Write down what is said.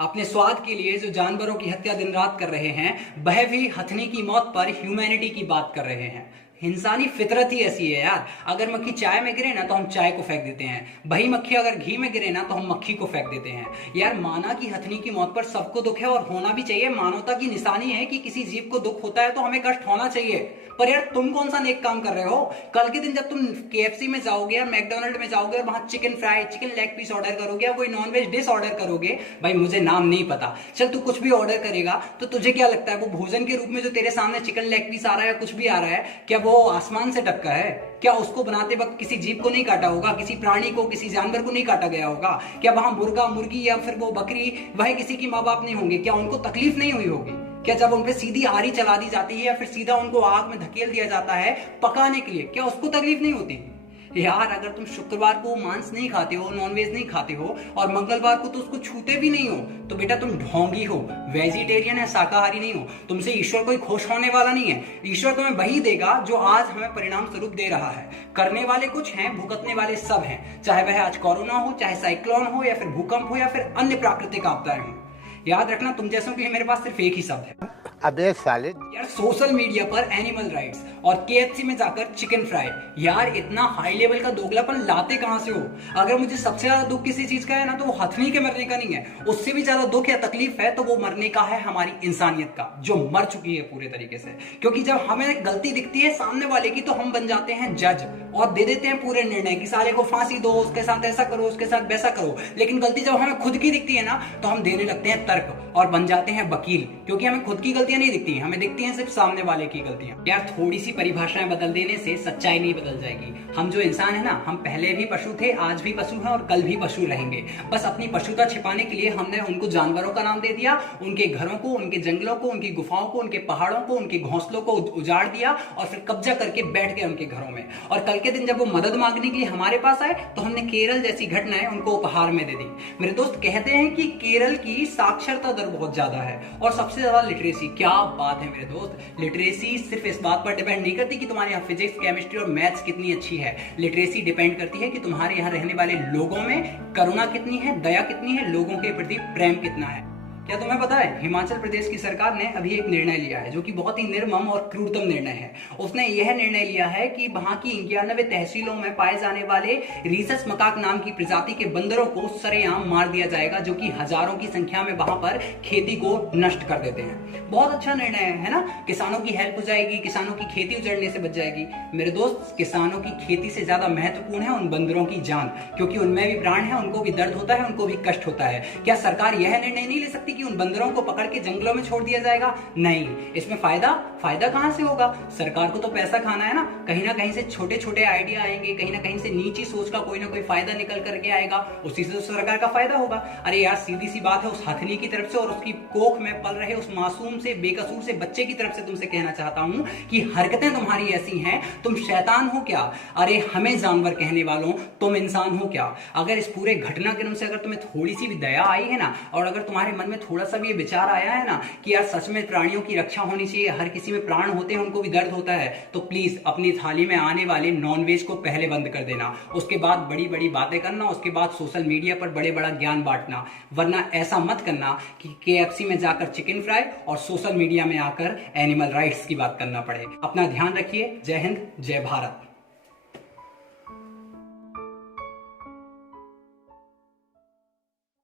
अपने स्वाद के लिए जो जानवरों की हत्या दिन रात कर रहे हैं, वह भी हथनी की मौत पर ह्यूमैनिटी की बात कर रहे हैं। इंसानी फितरत ही ऐसी है यार। अगर मक्खी चाय में गिरे ना तो हम चाय को फेंक देते हैं, वही मक्खी अगर घी में गिरे ना तो हम मक्खी को फेंक देते हैं। यार माना कि हथनी की मौत पर सबको दुख है और होना भी चाहिए, मानवता की निशानी है कि किसी जीव को दुख होता है तो हमें कष्ट होना चाहिए। पर यार तुम कौन सा नेक काम कर रहे हो? कल के दिन जब तुम केएफसी में जाओगे या मैकडोनल्ड में जाओगे और वहां chicken fry, chicken leg piece order करोगे या कोई नॉनवेज डिश ऑर्डर करोगे, भाई मुझे नाम नहीं पता, चल तू कुछ भी ऑर्डर करेगा, तो तुझे क्या लगता है वो भोजन के रूप में जो तेरे सामने चिकन लेग पीस आ रहा है या कुछ भी आ रहा है, क्या वो आसमान से टपका है? क्या उसको बनाते वक्त किसी जीव को नहीं काटा होगा, किसी प्राणी को, किसी जानवर को नहीं काटा गया होगा? क्या वहां मुर्गा, मुर्गी या फिर वो बकरी, वह किसी की माँ बाप नहीं होंगे? क्या उनको तकलीफ नहीं हुई होगी? क्या जब उनपे सीधी आरी चला दी जाती है या फिर सीधा उनको आग में धकेल दिया जाता है पकाने के लिए, क्या उसको तकलीफ नहीं होती? यार अगर तुम शुक्रवार को मांस नहीं खाते हो, नॉनवेज नहीं खाते हो और मंगलवार को तो उसको छूते भी नहीं हो, तो बेटा तुम ढोंगी हो, वेजिटेरियन है, शाकाहारी नहीं हो। तुमसे ईश्वर कोई खुश होने वाला नहीं है। ईश्वर तुम्हें वही देगा जो आज हमें परिणाम स्वरूप दे रहा है। करने वाले कुछ हैं, भुगतने वाले सब हैं, चाहे वह आज कोरोना हो, चाहे साइक्लोन हो या फिर भूकंप हो या फिर अन्य प्राकृतिक आपदाएं हो। याद रखना, तुम जैसों के लिए मेरे पास सिर्फ एक ही शब्द है, अबे साले। यार सोशल मीडिया पर एनिमल राइट्स और केएफसी में जाकर चिकन फ्राई, यार इतना हाई लेवल का दोगलापन लाते कहां से हो? अगर मुझे सबसे ज्यादा दुख किसी चीज का है ना तो वो हथनी के मरने का नहीं है, उससे भी ज्यादा दुख या तकलीफ है तो वो मरने का है हमारी इंसानियत का, जो मर चुकी है पूरे तरीके से। क्योंकि जब हमें गलती दिखती है सामने वाले की तो हम बन जाते हैं जज और दे देते हैं पूरे निर्णय कि साले को फांसी दो, उसके साथ ऐसा करो, उसके साथ वैसा करो। लेकिन गलती जब हमें खुद की दिखती है ना तो हम देने लगते हैं तर्क और बन जाते हैं वकील, क्योंकि हमें खुद की गलतियां नहीं दिखती, हमें दिखती हैं सिर्फ सामने वाले की गलतियां। यार थोड़ी सी परिभाषाएं बदल देने से सच्चाई नहीं बदल जाएगी। हम जो इंसान है ना, हम पहले भी पशु थे, आज भी पशु हैं और कल भी पशु रहेंगे। बस अपनी पशुता छिपाने के लिए हमने उनको जानवरों का नाम दे दिया, उनके घरों को, उनके जंगलों को, उनकी गुफाओं को, उनके पहाड़ों को, उनके घोंसलों को उजाड़ दिया और फिर कब्जा करके बैठ गए उनके घरों में। और कल के दिन जब वो मदद मांगने के लिए हमारे पास आए तो हमने केरल जैसी घटनाएं उनको उपहार में दे दी। मेरे दोस्त कहते हैं कि केरल की साक्षरता दर बहुत ज्यादा है और सबसे ज्यादा लिटरेसी। क्या बात है मेरे दोस्त, लिटरेसी सिर्फ इस बात पर डिपेंड नहीं करती कि तुम्हारे यहाँ फिजिक्स, केमिस्ट्री और मैथ्स कितनी अच्छी है। लिटरेसी डिपेंड करती है कि तुम्हारे यहाँ रहने वाले लोगों में करुणा कितनी है, दया कितनी है, लोगों के प्रति प्रेम कितना है। क्या तुम्हें पता है हिमाचल प्रदेश की सरकार ने अभी एक निर्णय लिया है जो कि बहुत ही निर्मम और क्रूरतम निर्णय है। उसने यह निर्णय लिया है कि वहां की 91 तहसीलों में पाए जाने वाले रीसस मकाक नाम की प्रजाति के बंदरों को सरेआम मार दिया जाएगा, जो कि हजारों की संख्या में वहां पर खेती को नष्ट कर देते हैं। बहुत अच्छा निर्णय है ना? किसानों की हेल्प हो जाएगी, किसानों की खेती उजड़ने से बच जाएगी। मेरे दोस्त, किसानों की खेती से ज्यादा महत्वपूर्ण है उन बंदरों की जान, क्योंकि उनमें भी प्राण है, उनको भी दर्द होता है, उनको भी कष्ट होता है। क्या सरकार यह निर्णय नहीं ले सकती कि उन बंदरों को पकड़ के जंगलों में छोड़ दिया जाएगा? नहीं, इसमें फायदा कहां से होगा? सरकार को तो पैसा खाना है ना कहीं से छोटे छोटे आइडिया आएंगे, कहीं ना कहीं से नीची सोच का कोई ना कोई फायदा निकल करके आएगा, उसी से तो सरकार का फायदा होगा। अरे यार सीधी सी बात है, उस हथनी की तरफ से और उसकी कोख में पल रहे उस मासूम से, बेकसूर से बच्चे की तरफ से तुमसे कहना चाहता हूं कि हरकतें तुम्हारी ऐसी हैं, तुम शैतान हो क्या? अरे हमें जानवर कहने वालों, तुम इंसान हो क्या? अगर इस पूरे घटनाक्रम से अगर तुम्हें थोड़ी सी भी दया आई है ना, और अगर तुम्हारे मन में थोड़ा सा भी ये विचार आया है ना कि यार सच में प्राणियों की रक्षा होनी चाहिए, हर किसी में प्राण होते हैं, उनको भी दर्द होता है, तो प्लीज अपनी थाली में आने वाले नॉनवेज को पहले बंद कर देना, उसके बाद बड़ी बड़ी बातें करना, उसके बाद सोशल मीडिया पर बड़े बड़ा ज्ञान बांटना। वरना ऐसा मत करना कि केएफसी में जाकर चिकन फ्राई और सोशल मीडिया में आकर एनिमल राइट्स की बात करना पड़े। अपना ध्यान रखिए। जय हिंद, जय भारत।